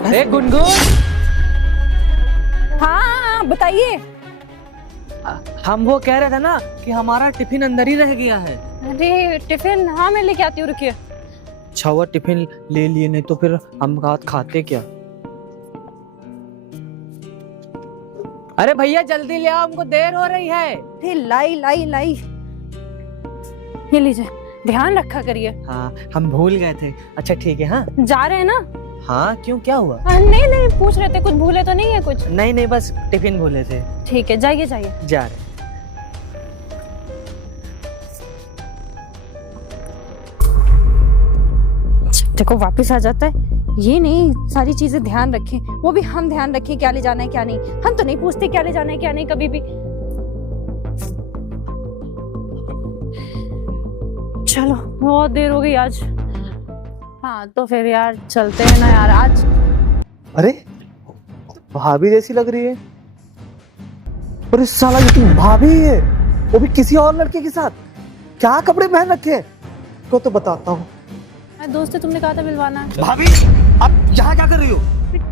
अरे गुनगुन, हाँ बताइए। हम वो कह रहे थे ना कि हमारा टिफिन अंदर ही रह गया है। अरे टिफिन, हाँ मैं लेके आती हूँ, रुकिए। अच्छा हुआ टिफिन ले लिए, नहीं तो फिर हम रात खाते क्या। अरे भैया जल्दी ले आओ, हमको देर हो रही है। अरे लाई लाई लाई, ये लीजिए, ध्यान रखा करिए। हाँ हम भूल गए थे। अच्छा ठीक है। हाँ जा रहे हैं ना? हाँ क्यों, क्या हुआ? नहीं नहीं, पूछ रहे थे कुछ भूले तो नहीं है कुछ? नहीं नहीं, बस टिफिन भूले थे। ठीक है, जाइए जाइए। जा रहे। देखो वापस आ जाता है। ये नहीं, सारी चीजें ध्यान रखें, वो भी हम ध्यान रखें क्या ले जाना है क्या नहीं। हम तो नहीं पूछते क्या ले जाना है क्या नहीं कभी भी। चलो बहुत देर हो गई आज। हाँ तो फिर यार चलते हैं ना यार आज। अरे भाभी जैसी लग रही है। और इस साला ये तो भाभी है, वो भी किसी और लड़के के साथ। क्या कपड़े पहन रखे हैं को तो बताता हूँ। दोस्त है, तुमने कहा था मिलवाना है। भाभी आप यहाँ क्या कर रही हो?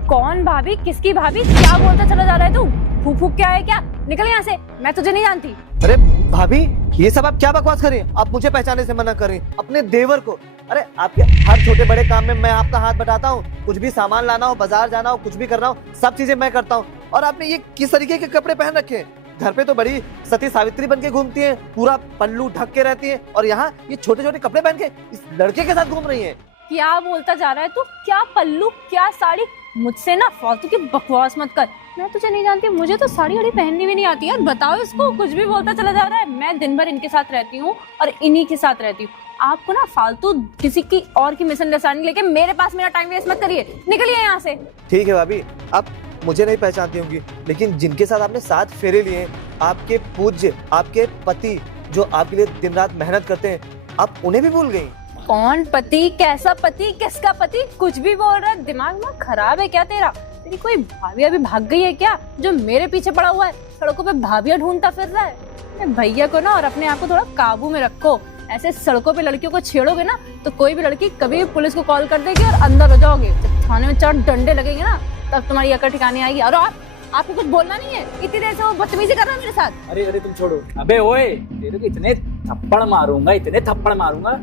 कौन भाभी, किसकी भाभी, क्या बोलता चला जा रहा है तू? फूक फूक क्या है क्या? निकल यहाँ से, मैं तुझे नहीं जानती। अरे भाभी ये सब आप क्या बकवास कर रही हैं? आप मुझे पहचाने से मना कर रही हैं, अपने देवर को। अरे आपके हर छोटे बड़े काम में मैं आपका हाथ बटाता हूँ। कुछ भी सामान लाना हो, बाजार जाना हो, कुछ भी करना हो, सब चीजें मैं करता हूँ। और आपने ये किस तरीके के कपड़े पहन रखे हैं? घर पे तो बड़ी सती सावित्री बन के घूमती है, पूरा पल्लू ढक के रहती है, और यहाँ ये छोटे छोटे कपड़े पहन के इस लड़के के साथ घूम रही है। क्या बोलता जा रहा है तू? क्या पल्लू, क्या साड़ी? मुझसे ना फालतू की बकवास मत कर। मैं तुझे नहीं जानती, मुझे तो साड़ी वाड़ी पहननी भी नहीं आती यार। बताओ इसको, कुछ भी बोलता चला जा रहा है। मैं दिन भर इनके साथ रहती हूँ और इन्हीं के साथ रहती हूँ। आपको ना फालतू किसी की और की मिसअंडरस्टैंडिंग लेके मेरे पास मेरा टाइम वेस्ट मत करिए। निकलिए यहाँ से। ठीक है भाभी, आप मुझे नहीं पहचानती होंगी, लेकिन जिनके साथ आपने 7 फेरे लिए हैं, आपके पूज्य, आपके पति जो आपके लिए दिन रात मेहनत करते हैं, आप उन्हें भी भूल गई? कौन पति, कैसा पति, किसका पति? कुछ भी बोल रहा है। दिमाग में खराब है क्या तेरा? तेरी कोई भाभी अभी भाग गई है क्या, जो मेरे पीछे पड़ा हुआ है, सड़कों पे भाभियां ढूंढता फिर रहा है? भैया को ना और अपने आप को थोड़ा काबू में रखो। ऐसे सड़कों पे लड़कियों को छेड़ोगे ना तो कोई भी लड़की कभी भी पुलिस को कॉल कर देगी और अंदर हो जाओगे। जब थाने में 4 डंडे लगेंगे ना तब तुम्हारी अकल ठिकाने आएगी। और आपको कुछ बोलना नहीं है? इतनी देर से वो बदतमीजी कर रहा है मेरे साथ। अरे तुम छोड़ो। अबे ओए, तेरे को इतने थप्पड़ मारूंगा, इतने थप्पड़ मारूंगा,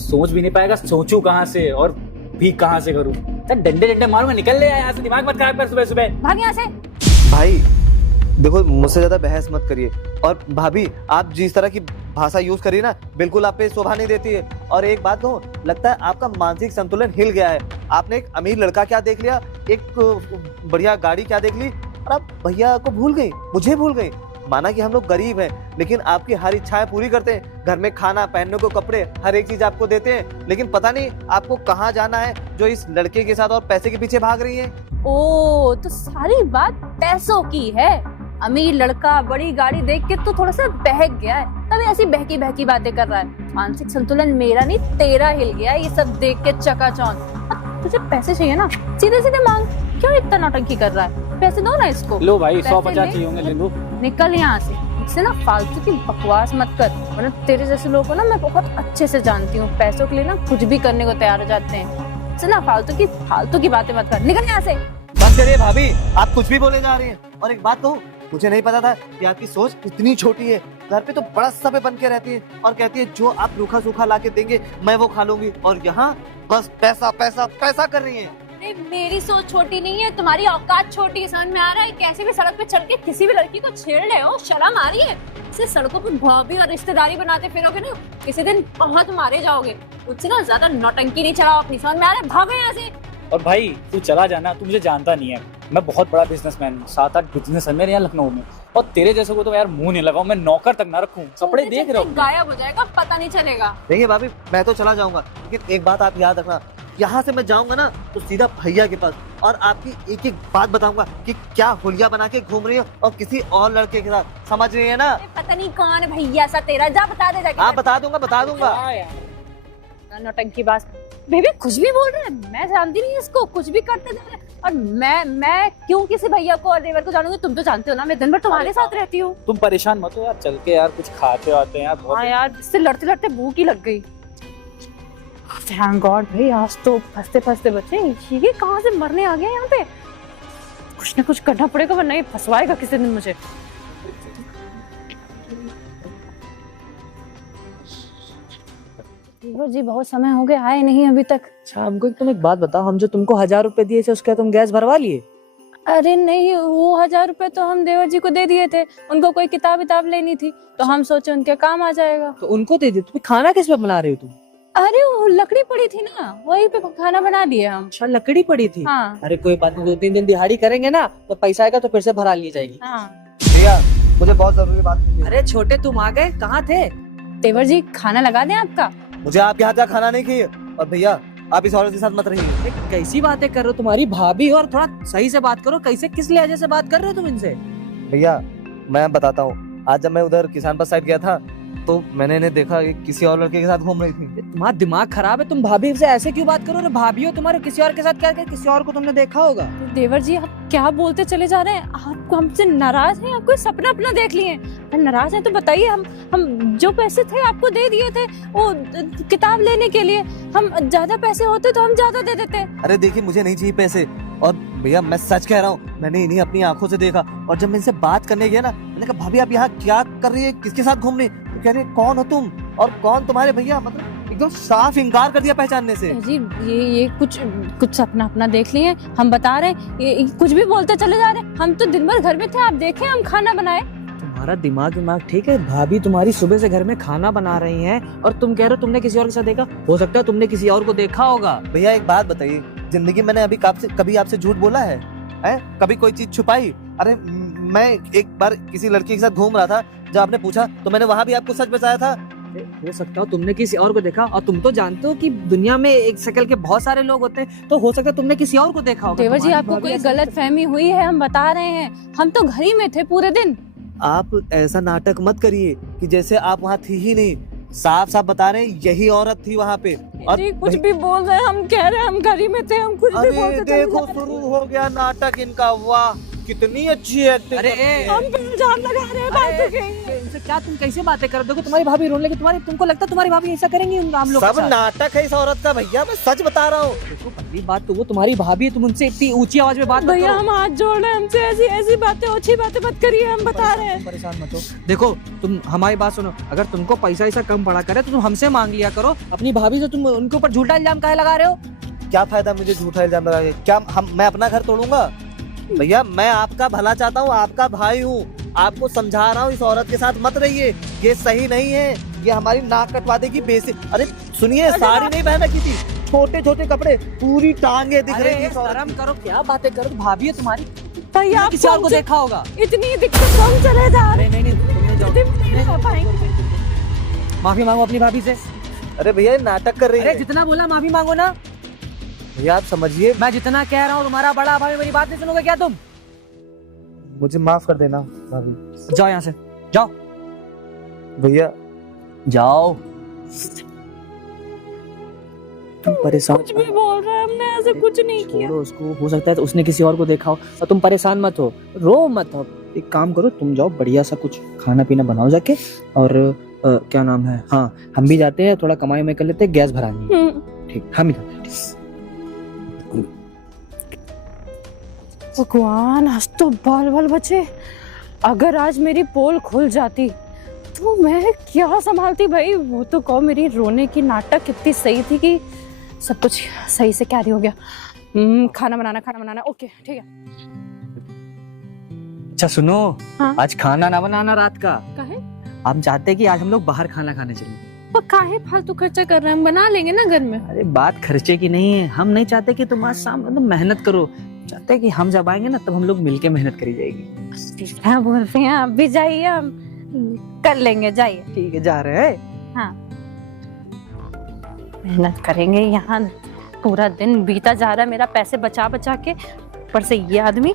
सोच भी नहीं पाएगा सोचूं कहाँ से और भी कहाँ से करूं। डंडे डंडे मारूंगा, निकल ले यहाँ से, दिमाग मत खराब कर सुबह सुबह। भाग यहाँ से। भाई देखो, मुझसे ज्यादा बहस मत करिए। और भाभी आप जिस तरह की भाषा यूज करिए ना, बिल्कुल आप पे शोभा नहीं देती है। और एक बात कहूँ, लगता है आपका मानसिक संतुलन हिल गया है। आपने एक अमीर लड़का क्या देख लिया, एक बढ़िया गाड़ी क्या देख ली, और आप भैया को भूल गई, मुझे भूल गई। माना कि हम लोग गरीब हैं, लेकिन आपकी हर इच्छाएं पूरी करते हैं। घर में खाना, पहनने को कपड़े, हर एक चीज आपको देते हैं। लेकिन पता नहीं आपको कहाँ जाना है, जो इस लड़के के साथ और पैसे के पीछे भाग रही है। ओ तो सारी बात पैसों की है। अमीर लड़का, बड़ी गाड़ी देख के तो थोड़ा सा बहक गया है, तभी ऐसी बहकी बहकी बातें कर रहा है। मानसिक संतुलन मेरा नहीं तेरा हिल गया है ये सब देख के चकाचौंध। तुझे पैसे चाहिए ना, सीधे सीधे मांग। क्यों इतना नौटंकी कर रहा है? पैसे दो ना इसको। लो भाई, पैसे 150 ले। चाहिए होंगे, ले लो। निकल यहाँ से, मुझसे ना फालतू की बकवास मत कर, वरना तेरे जैसे लोगों को ना मैं बहुत अच्छे से जानती हूँ। पैसों के लिए ना कुछ भी करने को तैयार हो जाते हैं। मुझसे ना फालतू की बातें मत कर, निकल यहाँ से। बस करिए भाभी, आप कुछ भी बोले जा रही हैं। और एक बात कहूँ, मुझे नहीं पता था कि आपकी सोच इतनी छोटी है। घर पे तो बड़ा सभ्य बन के रहती है और कहती है जो आप रूखा सूखा ला के देंगे मैं वो खा लूंगी, और यहाँ बस पैसा पैसा पैसा कर रही है। अरे मेरी सोच छोटी नहीं है, तुम्हारी औकात छोटी है। समझ में आ रहा है? कैसे भी सड़क पे चल के किसी भी लड़की को छेड़ रहे हो, शर्म आ रही है? इसे सड़कों पे भाभी और रिश्तेदारी बनाते फिरोगे ना, किसी दिन बहुत मारे जाओगे। मुझसे ना ज्यादा नौटंकी नहीं चलाओ अपनी। समझ में आ रहा है? भागो यहाँ से। और भाई तू चला जाना, तू मुझे जानता नहीं है। मैं बहुत बड़ा बिजनेसमैन हूँ, 7-8 बिजनेस है मेरे यहाँ लखनऊ में, और तेरे जैसे को तो यार मुंह नहीं लगाऊं, मैं नौकर तक ना रखूं। कपड़े देख रहे हो, गायब हो जाएगा, पता नहीं चलेगा। देखिए भाभी, मैं तो चला जाऊंगा, लेकिन एक बात आप याद रखना, यहाँ से मैं जाऊंगा ना तो सीधा भैया के पास, और आपकी एक एक बात बताऊंगा कि क्या हुलिया बना के घूम रही हो और किसी और लड़के के साथ। समझ रही है ना? पता नहीं कौन है भैया सा तेरा, जा बता दे जाके। हाँ बता दूंगा। नौटंकी बात। बेबी कुछ भी बोल रहे हैं, मैं जानती नहीं इसको, कुछ भी करते जा रहे हैं। और मैं क्यों किसी भैया को और देवर को जानूंगी? तुम तो जानते हो ना, मैं दिन भर तुम्हारे साथ रहती हूँ। तुम परेशान मत हो यार, चल के यार कुछ खाते आते हैं यार। हाँ यार, इससे लड़ते लड़ते भूख ही लग गई। थैंक गॉड भाई, आज तो फंसते फंसते बचे। ये कहाँ से मरने आ गया यहाँ पे। कुछ ना कुछ करना पड़ेगा वरना ये फंसवाएगा किसी दिन मुझे। देवर जी बहुत समय हो गया, आए नहीं अभी तक। अच्छा हमको तुम एक बात बताओ, हम जो तुमको 1000 रुपए दिए थे उसका तुम गैस भरवा लिए? अरे नहीं, वो 1000 रुपए तो हम देवर जी को दे दिए थे। उनको कोई किताब लेनी थी तो हम सोचे उनके काम आ जाएगा। तो उनको दे दिए। तुम्हें खाना किस पे बना रहे हो तुम? अरे वो लकड़ी पड़ी थी ना, वही पे खाना बना दिया हम। अच्छा लकड़ी पड़ी थी। हाँ अरे कोई बात नहीं, 2-3 दिन दिहाड़ी करेंगे ना तो पैसा आएगा तो फिर से भरा ली जाएगी। हाँ। भैया मुझे बहुत जरूरी बात करनी है। अरे छोटे तुम आ गए, कहाँ थे? देवर जी खाना लगा दें आपका? मुझे आपके हाथ का खाना नहीं चाहिए। और भैया आप इस औरत के साथ मत रहिए। अरे कैसी बातें कर रहे हो, तुम्हारी भाभी हो और थोड़ा सही से बात करो। कैसे किस लहजे से बात कर रहे हो तुम इनसे? भैया मैं बताता हूँ, आज जब मैं उधर किसान बस साइड गया था तो मैंने इन्हें देखा कि किसी और लड़के के साथ घूम रही थी। तुम्हारा दिमाग खराब है, तुम भाभी से ऐसे क्यों बात करो? भाभी हो तुम्हारे, किसी और के साथ क्या किसी और को तुमने देखा होगा। देवर जी आप क्या बोलते चले जा रहे हैं? आप हमसे नाराज हैं? आपको सपना अपना देख लिए? नाराज हैं तो बताइए। हम जो पैसे थे आपको दे दिए थे वो किताब लेने के लिए। हम ज्यादा पैसे होते तो हम ज्यादा दे देते। अरे देखिए मुझे नहीं चाहिए पैसे। और भैया मैं सच कह रहा हूँ, मैंने इन्हें अपनी आंखों से देखा। और जब मैं इनसे बात करने गया ना, मैंने कहा भाभी आप यहाँ क्या कर रही है, किसके साथ घूम रही? तो कह रहे कौन हो तुम और कौन तुम्हारे भैया? मतलब एकदम साफ इनकार कर दिया पहचानने से। जी ये कुछ सपना अपना देख लिए। हम बता रहे हैं, ये कुछ भी बोलते चले जा रहे हैं। हम तो दिन भर घर में थे, आप देखे हम खाना बनाए। तुम्हारा दिमाग ठीक है? भाभी तुम्हारी सुबह से घर में खाना बना रही हैं और तुम कह रहे हो तुमने किसी और के साथ देखा। हो सकता है तुमने किसी और को देखा होगा। भैया एक बात बताइए, जिंदगी मैंने अभी कभी आपसे झूठ बोला है? कभी कोई चीज छुपाई? अरे मैं एक बार किसी लड़की के साथ घूम रहा था, जब आपने पूछा तो मैंने वहाँ भी आपको सच बताया था। हो सकता हो तुमने किसी और को देखा, और तुम तो जानते हो कि दुनिया में एक शक्ल के बहुत सारे लोग होते हैं, तो हो सकता है तुमने किसी और को देखा होगा। देवर जी आपको कोई गलत फहमी हुई है, हम बता रहे हैं। हम तो घर ही में थे पूरे दिन। आप ऐसा नाटक मत करिए कि जैसे आप वहाँ थी ही नहीं। साफ साफ बता रहे हैं यही औरत थी वहाँ पे। और कुछ भी बोल रहे हैं, हम कह रहे हैं हम घर ही में थे। हम कुछ भी अरे बोलते चले देखो जा रहे हैं। शुरू हो गया नाटक इनका। वाह कितनी अच्छी एक्टिंग। अरे हम पे इल्जाम लगा रहे हैं बातों के। इनसे क्या तुम कैसे बातें कर? देखो तुम्हारी भाभी रोने लगी, तुमको लगता है तुम्हारी भाभी ऐसा करेंगी हम लोग के सब साथ? नाटक है इस औरत का भैया, मैं सच बता रहा हूँ। देखो पहली बात तो वो तुम्हारी भाभी है, तुम उनसे इतनी ऊंची आवाज में बात मत भैया करो। हम हाथ जोड़ रहे हैं, हमसे ऐसी बातें अच्छी बातें मत करिए। हम बता रहे हैं। परेशान मत हो। देखो तुम हमारी बात सुनो, अगर तुमको पैसा ऐसा कम पड़ा करे तो तुम हमसे मांग लिया करो। अपनी भाभी से तुम उनके ऊपर झूठा इल्जाम काहे लगा रहे हो? क्या फायदा मुझे झूठा इल्जाम लगा के? क्या मैं अपना घर तोड़ूंगा? भैया मैं आपका भला चाहता हूँ, आपका भाई हूँ, आपको समझा रहा हूँ इस औरत के साथ मत रहिए। ये सही नहीं है, ये हमारी नाक कटवा देगी बेसिक। अरे सुनिए, साड़ी नहीं पहन रखी थी, छोटे छोटे कपड़े, पूरी टांगे दिख रही थी। शर्म करो, क्या बातें करो? भाभी है तुम्हारी, भैया आप किसी और को देखा होगा। इतनी दिक्कत हम चले जा रहे नहीं तुमने जाओ। हैं। माफी मांगो अपनी भाभी से। अरे भैया ये नाटक कर रही अरे है। जितना बोला माफी मांगो ना। भैया आप समझिए, मैं जितना कह रहा हूँ, तुम्हारा बड़ा भाभी मेरी बात नहीं सुनोगे क्या तुम? मुझे माफ कर देना भाभी। जाओ यहाँ से, जाओ भैया जाओ। तुम परेशान कुछ भी बोल रहे हैं, हमने ऐसे कुछ नहीं किया। छोड़ो उसको, हो सकता है तो उसने किसी और को देखा हो। और तुम परेशान मत हो, रो मत हो। एक काम करो, तुम जाओ बढ़िया सा कुछ खाना पीना बनाओ जाके। और क्या नाम है, हाँ हम भी जाते हैं, थोड़ा कमाई में कर लेते हैं, गैस भरानी है। ठीक, हम ही जाते हैं। भगवान आज तो बाल बाल बचे। अगर आज मेरी पोल खुल जाती तो मैं क्या संभालती भाई। वो तो कहो, मेरी रोने की नाटक कितनी सही थी कि सब कुछ सही से कैरी हो गया। खाना बनाना ओके ठीक है। अच्छा सुनो, हाँ? आज खाना ना बनाना रात का। काहे? हम चाहते हैं कि आज हम लोग बाहर खाना खाने चलें। पर काहे फालतू खर्चा कर रहे हैं, हम बना लेंगे ना घर में। अरे बात खर्चे की नहीं है, हम नहीं चाहते कि तुम आज शाम मतलब मेहनत करो। चाहते हैं कि हम जब आएंगे ना तब हम लोग मिलके मेहनत करी जाएगी। क्या बोल रहे हैं, आप भी जाइए, हम कर लेंगे, जाइए। ठीक है, जा रहे हैं। हाँ मेहनत करेंगे। यहाँ पूरा दिन बीता जा रहा है मेरा पैसे बचा बचा के, ऊपर से ये आदमी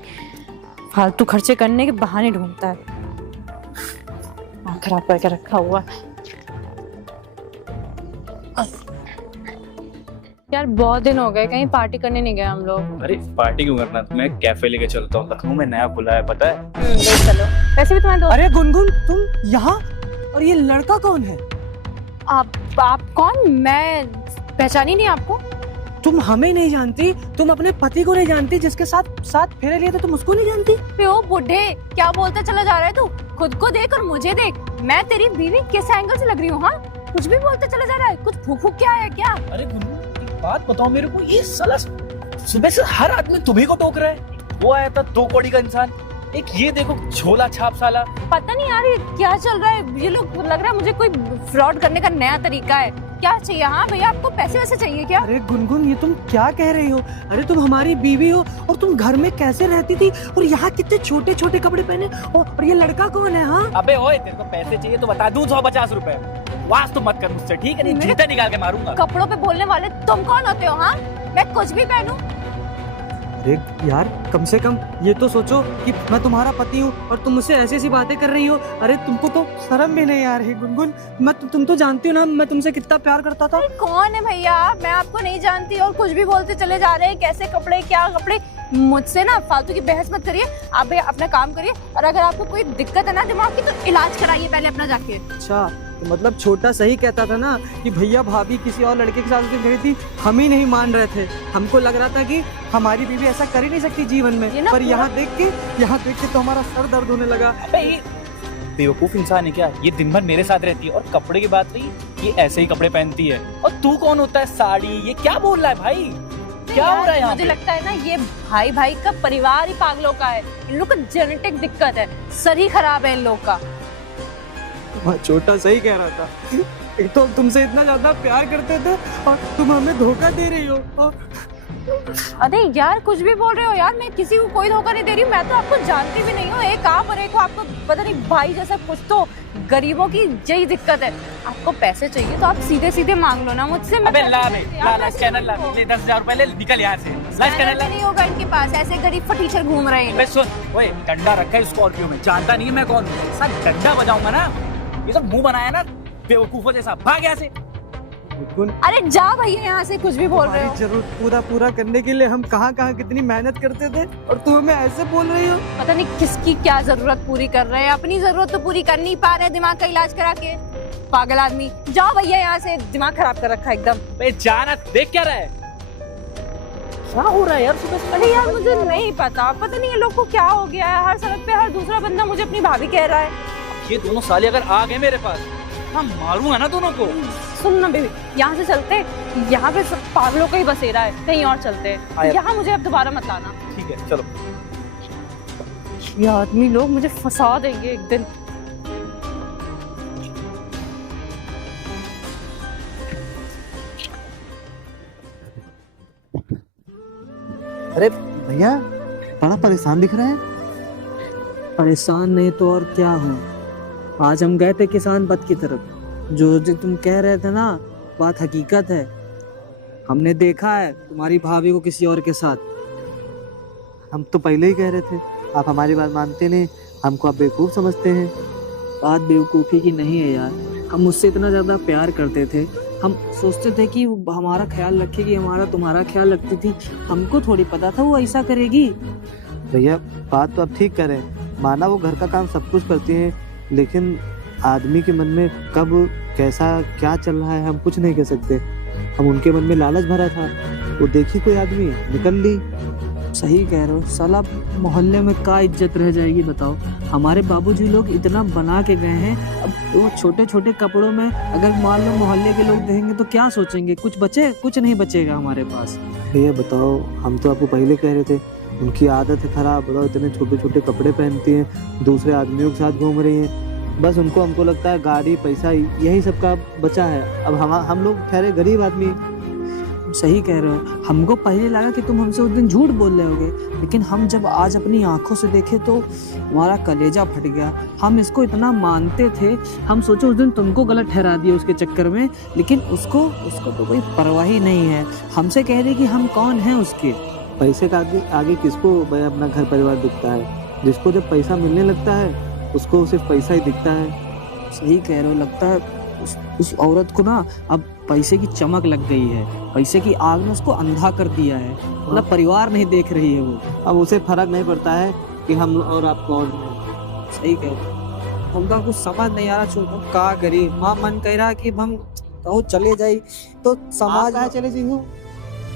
फालतू खर्चे करने के बहाने ढूंढता है। खराब करके रखा हुआ है। यार बहुत दिन हो गए, कहीं पार्टी करने नहीं गए हम लोग। अरे पार्टी क्यों करना, तुम्हें कैफे लेके चलता हूँ, लखनऊ में नया खुला है, पता है? ले चलो। वैसे भी तुम्हारे दोस्त। अरे गुनगुन तुम यहाँ, और ये लड़का कौन है? आप कौन? मैं पहचानी नहीं आपको? तुम हमें नहीं जानती, तुम अपने पति को नहीं जानती, जिसके साथ साथ फेरे लिए थे तुम उसको नहीं जानती? बे ओ बुढ़े, क्या बोलते चला जा रहा है तू? खुद को देख और मुझे देख, मैं तेरी बीवी किस एंगल से लग रही हूँ? हाँ, कुछ भी बोलते चला जा रहा है, कुछ फूक फूक क्या है क्या? अरे गुनगुन एक बात बताओ मेरे को, ये साला सुबह से हर आदमी तुम्ही को टोक रहा है। वो आया था 2 कौड़ी का इंसान, एक ये देखो झोला छाप साला। पता नहीं यार ये क्या चल रहा है, ये लोग लग रहा है मुझे कोई फ्रॉड करने का नया तरीका है। क्या चाहिए? हाँ भैया, आपको पैसे वैसे चाहिए क्या? अरे गुनगुन, ये तुम क्या कह रही हो? अरे तुम हमारी बीवी हो और तुम घर में कैसे रहती थी और यहाँ कितने छोटे छोटे कपड़े पहने, और ये लड़का कौन है? हाँ अबे ओए, तेरे को पैसे चाहिए तो बता दूं 150 रुपए। वास तो मत कर मुझसे, ठीक है? नहीं जूते निकाल के मारूंगा। कपड़ों पे बोलने वाले तुम कौन होते हो? हाँ, मैं कुछ भी पहनूं? अरे यार, कम से कम ये तो सोचो कि मैं तुम्हारा पति हूँ और तुम मुझसे ऐसी ऐसी बातें कर रही हो। अरे तुमको तो शर्म भी नहीं आ रही गुनगुन? तुम तो जानती हो ना मैं तुमसे कितना प्यार करता था। कौन है भैया? मैं आपको नहीं जानती और कुछ भी बोलते चले जा रहे हैं। कैसे कपड़े, क्या कपड़े? मुझसे ना फालतू की बहस मत करिए। आप भैया अपना काम करिए, और अगर आपको कोई दिक्कत है ना दिमाग की तो इलाज कराइए पहले अपना जाके। अच्छा, तो मतलब छोटा सही कहता था ना कि भैया भाभी किसी और लड़के के साथ उसकी गई थी, हम ही नहीं मान रहे थे। हमको लग रहा था कि हमारी बीवी ऐसा कर ही नहीं सकती जीवन में, पर यहाँ देख के तो हमारा सर दर्द होने लगा। अबे ये बेवकूफ इंसान है क्या? ये दिन भर मेरे साथ रहती है और कपड़े की बात रही, ये ऐसे ही कपड़े पहनती है। और तू कौन होता है? साड़ी? ये क्या बोल रहा है भाई? क्या हो रहा है यहाँ? मुझे लगता है ना ये भाई भाई का परिवार ही पागलों का है। इन लोग को जेनेटिक दिक्कत है, सर ही खराब है इन लोग का। छोटा सही कह रहा था। एक तो हम तुमसे इतना ज्यादा प्यार करते थे और तुम हमें धोखा दे रही हो। अरे यार कुछ भी बोल रहे हो यार, मैं किसी को कोई धोखा नहीं दे रही हूँ। मैं तो आपको जानती भी नहीं हूँ। एक आप और एक आपको पता नहीं भाई जैसा कुछ। तो गरीबों की यही दिक्कत है, आपको पैसे चाहिए तो आप सीधे सीधे मांग लो ना मुझसे। अबे ला स्कैनर ला, ले 10,000 रुपए ले, निकल यहाँ से। ला स्कैनर ला। नहीं होगा इनके पास, ऐसे गरीब फटीचर घूम रहे हैं। अबे सुन, ओए डंडा रखा है स्कॉर्पियो में, जानता नहीं है मैं कौन हूँ? साला डंडा बजाऊंगा ना। ये सब मुंह बनाया ना बेवकूफों जैसा, भाग यहाँ से। अरे जा भैया यहाँ से, कुछ भी बोल रहे हो। जरूरत पूरा करने के लिए हम कहाँ कितनी मेहनत करते थे और तुम हमें ऐसे बोल रही हो। पता नहीं किसकी क्या जरूरत पूरी कर रहे हैं, अपनी जरूरत तो पूरी कर नहीं पा रहे, दिमाग का इलाज करा के। पागल आदमी, जाओ भैया यहाँ से, दिमाग खराब कर रखा है एकदम। बे जाना, देख क्या रहा है? क्या हो रहा है यार सुबह से? अरे यार मुझे नहीं पता नहीं ये लोग को क्या हो गया है। हर सड़क पे हर दूसरा बंदा मुझे अपनी भाभी कह रहा है। ये दोनों साले अगर आ गए मेरे पास, मैं मारूंगा ना दोनों को। सुन ना बेबी, यहाँ से चलते, यहाँ पे सब पागलों का ही बसेरा है, कहीं और चलते हैं। यहाँ मुझे अब दोबारा मत लाना। ठीक है चलो। ये आदमी लोग मुझे फंसा देंगे एक दिन। अरे भैया, बड़ा परेशान दिख रहे हैं। परेशान नहीं तो और क्या हूँ। आज हम गए थे किसान पथ की तरफ, जो तुम कह रहे थे ना, बात हकीकत है। हमने देखा है तुम्हारी भाभी को किसी और के साथ। हम तो पहले ही कह रहे थे, आप हमारी बात मानते नहीं, हमको आप बेवकूफ समझते हैं। बात बेवकूफ़ी की नहीं है यार, हम उससे इतना ज़्यादा प्यार करते थे। हम सोचते थे कि वो हमारा ख्याल रखेगी, हमारा तुम्हारा ख्याल रखती थी। हमको थोड़ी पता था वो ऐसा करेगी। भैया बात तो आप ठीक कह रहे हैं, माना वो घर का काम सब कुछ करती है, लेकिन आदमी के मन में कब कैसा क्या चल रहा है हम कुछ नहीं कह सकते। हम उनके मन में लालच भरा था, वो देखी कोई आदमी निकल ली। सही कह रहे हो साला, मोहल्ले में क्या इज्जत रह जाएगी बताओ। हमारे बाबूजी लोग इतना बना के गए हैं, अब वो छोटे छोटे कपड़ों में अगर मान लो मोहल्ले के लोग देखेंगे तो क्या सोचेंगे? कुछ नहीं बचेगा हमारे पास। भैया बताओ, हम तो आपको पहले कह रहे थे उनकी आदत है खराब, बताओ इतने छोटे छोटे कपड़े पहनती हैं, दूसरे आदमियों के साथ घूम रही हैं। बस हमको लगता है गाड़ी पैसा यही सबका बचा है। अब हम लोग ठहरे गरीब आदमी। सही कह रहे हो, हमको पहले लगा कि तुम हमसे उस दिन झूठ बोल रहे होगे, लेकिन हम जब आज अपनी आंखों से देखे तो हमारा कलेजा फट गया। हम इसको इतना मानते थे, हम सोचे उस दिन तुमको गलत ठहरा दिए उसके चक्कर में, लेकिन उसको तो कोई परवाह ही नहीं है। हमसे कह रही कि हम कौन हैं उसके। पैसे का आगे किसको भाई अपना घर परिवार दिखता है? जिसको जब पैसा मिलने लगता है उसको सिर्फ पैसा ही दिखता है। सही कह रहे हो, लगता है उस औरत को ना अब पैसे की चमक लग गई है, पैसे की आग ने उसको अंधा कर दिया है, मतलब परिवार नहीं देख रही है वो। अब उसे फर्क नहीं पड़ता है कि हम और आप कौन हैं। सही कह रहे हो, हमका कुछ समझ नहीं आ रहा, छोटो क्या करी। माँ मन कह रहा कि हम कहूँ चले जाई तो समाज कहाँ चले जी हो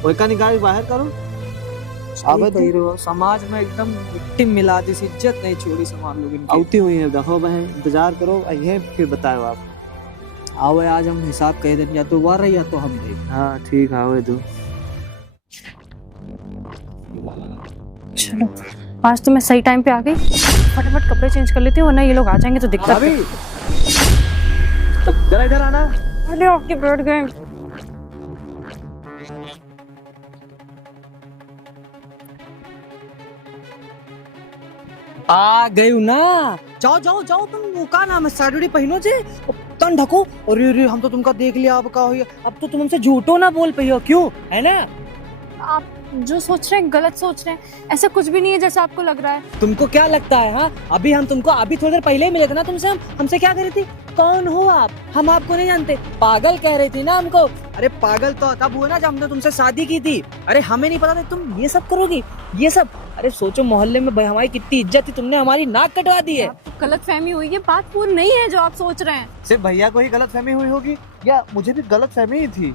कोई का निकाल बाहर करो सही कह रहे हो, समाज में एकदम मिट्टी मिला दी, इज्जत नहीं छोड़ी समाज लोग इनकी। आवती हुई है देखो बहन इंतजार करो आइए फिर बताओ आप आओ आज हम हिसाब कह दें, या तो वो रही या तो हम दे। हाँ ठीक आओ तो चलो आज तो मैं सही टाइम पे आ गई, फटाफट कपड़े चेंज कर लेती हूँ वरना ये लोग आ जाएंगे तो दिक्कत भाभी जरा इधर आना अरे आपके बैठ गए। आ गई हूँ ना, जाओ जाओ जाओ, तुम वो का नाम है साड़ी पहनो जे तन ढको। अरे अरे हम तो तुमका देख लिया, अब का हो अब तो तुम हमसे झूठो ना बोल पाई हो, क्यों है ना? आप जो सोच रहे हैं गलत सोच रहे हैं, ऐसा कुछ भी नहीं है जैसा आपको लग रहा है। तुमको क्या लगता है? हाँ अभी हम तुमको अभी थोड़ी देर पहले ही मिले थे ना तुमसे, हमसे क्या कह रही थी? कौन हो आप? हम आपको नहीं जानते, पागल कह रही थी ना हमको। अरे पागल तो तब हुआ ना जब हमने तुमसे शादी की थी। अरे हमें नहीं पता था तुम ये सब करोगी, ये सब। अरे सोचो मोहल्ले में हमारी कितनी इज्जत थी, तुमने हमारी नाक कटवा दी है। आपको गलत फहमी हुई है, बात वो नहीं है जो आप सोच रहे हैं। सिर्फ भैया को ही गलत फहमी हुई होगी या मुझे भी गलत फहमी ही थी?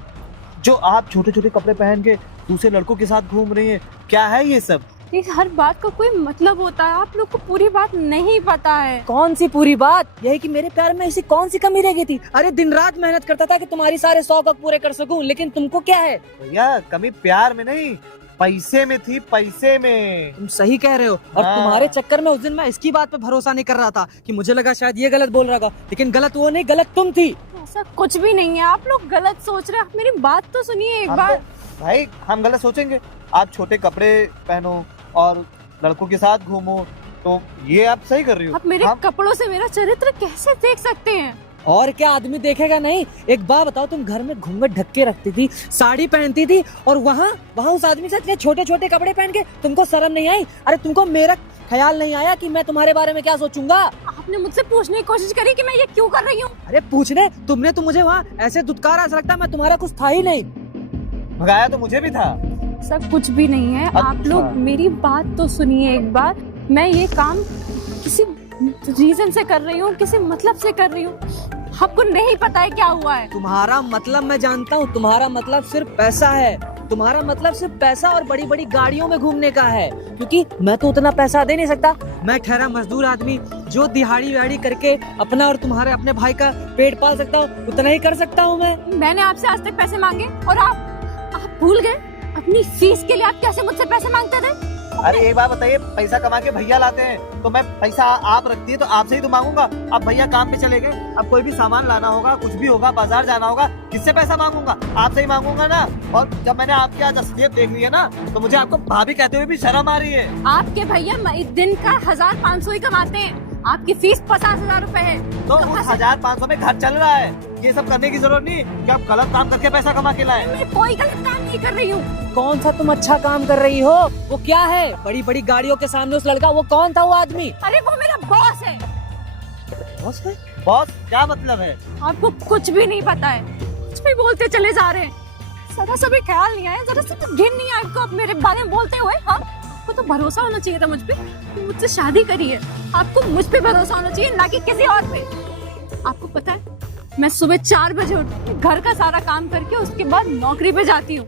जो आप छोटे छोटे कपड़े पहन के दूसरे लड़कों के साथ घूम रही हैं, क्या है ये सब? इस हर बात का कोई मतलब होता है, आप लोग को पूरी बात नहीं पता है। कौन सी पूरी बात? यही कि मेरे प्यार में ऐसी कौन सी कमी रह गई थी? अरे दिन रात मेहनत करता था कि तुम्हारी सारे शौक पूरे कर सकूं, लेकिन तुमको क्या है? भैया कमी प्यार में नहीं पैसे में थी, पैसे में। तुम सही कह रहे हो। और हाँ। तुम्हारे चक्कर में उस दिन मैं इसकी बात पे भरोसा नहीं कर रहा था कि मुझे लगा शायद ये गलत बोल रहा होगा, लेकिन गलत वो नहीं, गलत तुम थी। ऐसा कुछ भी नहीं है, आप लोग गलत सोच रहे हैं। आप मेरी बात तो सुनिए एक बार। भाई हम गलत सोचेंगे? आप छोटे कपड़े पहनो और लड़कों के साथ घूमो तो ये आप सही कर रही हो। आप मेरे कपड़ों से मेरा चरित्र कैसे देख सकते हैं? और क्या आदमी देखेगा नहीं? एक बात बताओ, तुम घर में घूंघट ढक के रखती थी, साड़ी पहनती थी, और वहाँ उस आदमी से इतने छोटे छोटे कपड़े पहन के तुमको शर्म नहीं आई? अरे तुमको मेरा ख्याल नहीं आया कि मैं तुम्हारे बारे में क्या सोचूंगा? आपने मुझसे पूछने की कोशिश करी कि मैं ये क्यों कर रही हूँ? अरे पूछने तुमने तो मुझे वहाँ ऐसे दुत्कारा, ऐसा लगता मैं तुम्हारा कुछ था ही नहीं। भगाया तो मुझे भी था। सब कुछ भी नहीं है। आप लोग मेरी बात तो सुनिए एक बार। मैं ये काम किसी रीजन से कर रही हूँ, किसी मतलब से कर रही हूँ। आपको नहीं पता है क्या हुआ है। तुम्हारा मतलब मैं जानता हूँ, तुम्हारा मतलब सिर्फ पैसा है। तुम्हारा मतलब सिर्फ पैसा और बड़ी बड़ी गाड़ियों में घूमने का है, क्योंकि मैं तो उतना पैसा दे नहीं सकता। मैं ठहरा मजदूर आदमी जो दिहाड़ी व्याड़ी करके अपना और तुम्हारे अपने भाई का पेट पाल सकता हूँ, उतना ही कर सकता हूँ मैं। मैंने आपसे आज तक पैसे मांगे और आप भूल गए? अपनी फीस के लिए आप कैसे मुझसे पैसे मांगते थे? अरे एक बात बताइए, पैसा कमा के भैया लाते हैं तो मैं पैसा आप रखती है तो आपसे ही तो मांगूंगा। अब भैया काम पे चले गए, अब कोई भी सामान लाना होगा, कुछ भी होगा, बाजार जाना होगा, किससे पैसा मांगूंगा? आपसे ही मांगूंगा ना। और जब मैंने आपकी आज असलियत देख ली है ना, तो मुझे आपको भाभी कहते हुए भी शर्म आ रही है। आपके भैया दिन का 1500 ही कमाते हैं, आपकी फीस 50,000 रुपए है। तो उस 1500 में घर चल रहा है। ये सब करने की जरूरत नहीं कि आप गलत काम करके पैसा कमा के लाए। मैं कोई गलत काम नहीं कर रही हूँ। कौन सा तुम अच्छा काम कर रही हो? वो क्या है? बड़ी बड़ी गाड़ियों के सामने उस लड़का, वो कौन था वो आदमी? अरे वो मेरा बॉस है। बॉस है? बॉस क्या मतलब है? आपको कुछ भी नहीं पता है, कुछ भी बोलते चले जा रहे हैं। जरा सा भी ख्याल नहीं आया, जरा सा तो घिन नहीं आया आपको अब मेरे बारे में बोलते हुए। हाँ, आपको तो भरोसा होना चाहिए था मुझ पे। मुझसे शादी करी है, आपको मुझ पे भरोसा होना चाहिए, ना कि किसी और पे। आपको पता है मैं सुबह 4 बजे उठ घर का सारा काम करके उसके बाद नौकरी पे जाती हूँ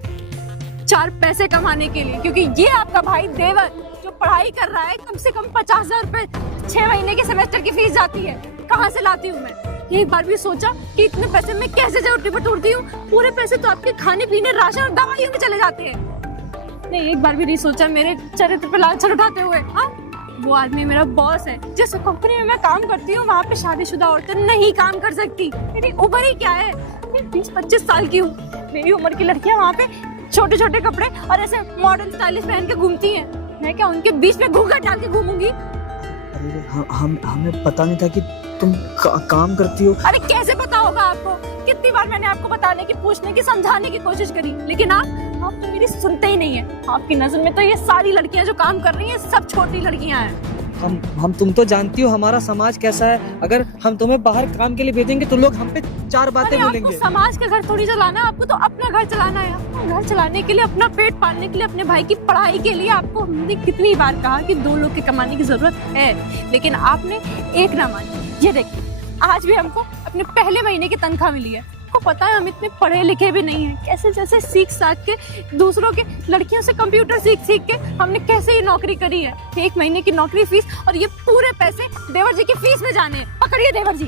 4 पैसे कमाने के लिए, क्योंकि ये आपका भाई देवर जो पढ़ाई कर रहा है, कम से कम 50,000 रुपए 6 महीने के सेमेस्टर की फीस जाती है। कहाँ से लाती हूँ मैं? एक बार भी सोचा कि इतने पैसे मैं कैसे जरूरती बटोरती हूँ? पूरे पैसे तो आपके खाने पीने, राशन और दवाइयों में चले जाते हैं। नहीं, एक बार भी नहीं सोचा मेरे चरित्र पर लांछन उठाते हुए। हाँ, वो आदमी मेरा बॉस है। जिस कंपनी में मैं काम करती हूँ वहाँ पे शादीशुदा औरतें नहीं काम कर सकती। मेरी उम्र ही क्या है? मैं 20-25 साल की हूँ। मेरी उम्र की लड़कियाँ वहाँ पे छोटे छोटे कपड़े और ऐसे मॉडर्न स्टाइलिश पहन के घूमती हैं। मैं क्या उनके बीच में घूंघट डाल के घूमूंगी? हमें पता नहीं था कि तुम काम करती हो। अरे कैसे पता होगा आपको? कितनी बार मैंने आपको बताने की, पूछने की, समझाने की कोशिश करी, लेकिन आप तो मेरी सुनते ही नहीं है। आपकी नजर में तो ये सारी लड़कियां जो काम कर रही हैं सब छोटी लड़कियां हैं। हम तुम तो जानती हो हमारा समाज कैसा है। अगर हम तुम्हें बाहर काम के लिए भेजेंगे तो लोग हम पे 4 बातें बोलेंगे। आपको समाज का घर थोड़ी चलाना है, आपको तो अपना घर चलाना है। अपना घर चलाने के लिए, अपना पेट पालने के लिए, अपने भाई की पढ़ाई के लिए आपको हमने कितनी बार कहा कि 2 लोग के कमाने की जरूरत है, लेकिन आपने एक ना मानी। ये देखिए, आज भी हमको अपने पहले महीने की तनख्वाह मिली है। आपको पता है हम इतने पढ़े लिखे भी नहीं हैं, कैसे जैसे सीख साख के दूसरों के लड़कियों से कंप्यूटर सीख सीख के हमने कैसे ये नौकरी करी है। 1 महीने की नौकरी फीस और ये पूरे पैसे देवर जी की फीस में जाने हैं। पकड़िए देवर जी।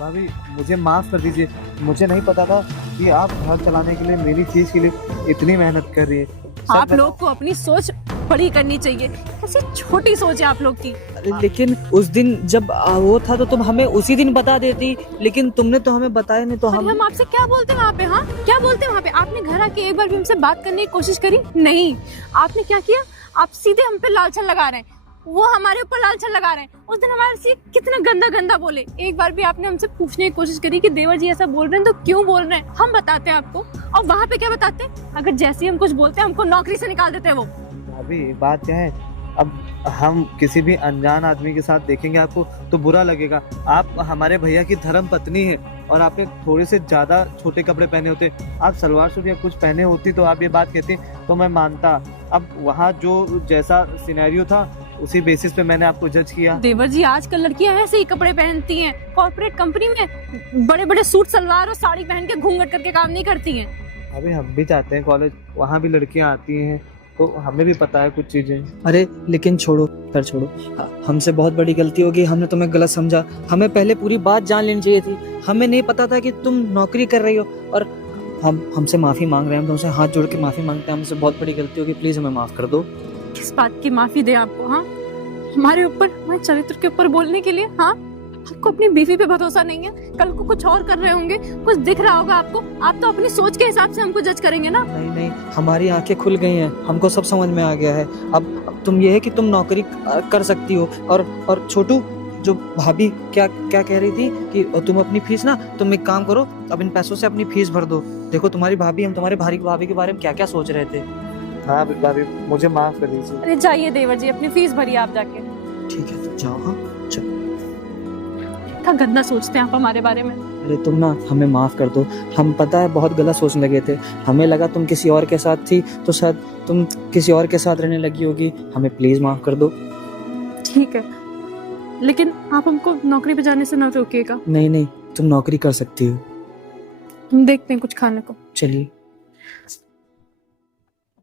भाभी मुझे माफ कर दीजिए, मुझे नहीं पता था कि आप घर चलाने के लिए मेरी फीस के लिए इतनी मेहनत कर रही है। आप लोग को अपनी सोच बड़ी करनी चाहिए, कैसी छोटी सोच है आप लोग की। अरे लेकिन उस दिन जब वो था तो तुम हमें उसी दिन बता देती, लेकिन तुमने तो हमें बताया नहीं। तो अरे हम आपसे क्या बोलते वहाँ पे, हाँ क्या बोलते वहाँ पे? आपने घर आके एक बार भी हमसे बात करने की कोशिश करी नहीं। आपने क्या किया, आप सीधे हम पे लालछन लगा रहे हैं, वो हमारे ऊपर लालछन लगा रहे हैं। उस दिन हमारे से कितना गंदा गंदा बोले। एक बार भी आपने हमसे पूछने की कोशिश करी कि देवर जी ऐसा बोल रहे हैं तो क्यों बोल रहे हैं? हम बताते हैं आपको, और वहाँ पे क्या बताते हैं? अगर जैसे ही हम कुछ बोलते हैं हमको नौकरी से निकाल देते हैं वो। भाभी बात क्या है, अब हम किसी भी अनजान आदमी के साथ देखेंगे आपको तो बुरा लगेगा। आप हमारे भैया की धर्म पत्नी है और आपने थोड़े से ज्यादा छोटे कपड़े पहने होते, आप सलवार सूट या कुछ पहने होती तो आप ये बात कहती तो मैं मानता। अब वहाँ जो जैसा सिनेरियो था उसी बेसिस पे मैंने आपको जज किया। देवर जी आजकल लड़कियां ऐसे ही कपड़े पहनती हैं, कॉर्पोरेट कंपनी में बड़े बड़े सूट सलवार और साड़ी पहन के घूंघट करके काम नहीं करती हैं। अभी हम भी जाते हैं कॉलेज, वहाँ भी लड़कियाँ आती हैं तो हमें भी पता है कुछ चीजें। अरे लेकिन छोड़ो, कर छोड़ो, हमसे बहुत बड़ी गलती होगी, हमने तुम्हें गलत समझा। हमें पहले पूरी बात जान लेनी चाहिए थी, हमें नहीं पता था कि तुम नौकरी कर रही हो। और हमसे माफी मांग रहे हैं, हम तुमसे हाथ जोड़ के माफी मांगते हैं, हमसे बहुत बड़ी गलती होगी, प्लीज हमें माफ कर दो। किस बात की माफी दे आपको? हाँ हमारे ऊपर, हमारे चरित्र के ऊपर बोलने के लिए? हाँ आपको अपनी बीवी पे भरोसा नहीं है, कल को कुछ और कर रहे होंगे, कुछ दिख रहा होगा आपको, आप तो अपनी सोच के हिसाब से हमको जज करेंगे ना। नहीं नहीं, हमारी आंखें खुल गई हैं, हमको सब समझ में आ गया है। अब तुम ये है कि तुम नौकरी कर सकती हो। और छोटू, जो भाभी क्या क्या कह रही थी कि तुम अपनी फीस ना, तुम एक काम करो, अब इन पैसों से अपनी फीस भर दो। देखो तुम्हारी भाभी, हम तुम्हारे भाभी के बारे में क्या क्या सोच रहे थे। हाँ भाभी मुझे माफ कर दीजिए। अरे जाइए देवर जी, अपनी फीस भरिए आप जाके। ठीक है तो जाओ। हाँ चलो। क्या गंदा सोचते हैं आप हमारे बारे में। अरे तुम ना हमें माफ कर दो, हम पता है बहुत गलत सोचने लगे थे, हमें लगा तुम किसी और के साथ थी तो शायद तुम किसी और के साथ रहने लगी होगी, हमें प्लीज माफ कर दो। ठीक है, लेकिन आप हमको नौकरी पे जाने से ना रोकिएगा। नहीं नहीं, तुम नौकरी कर सकती हो। हम देखते हैं कुछ खाने को। चलिए।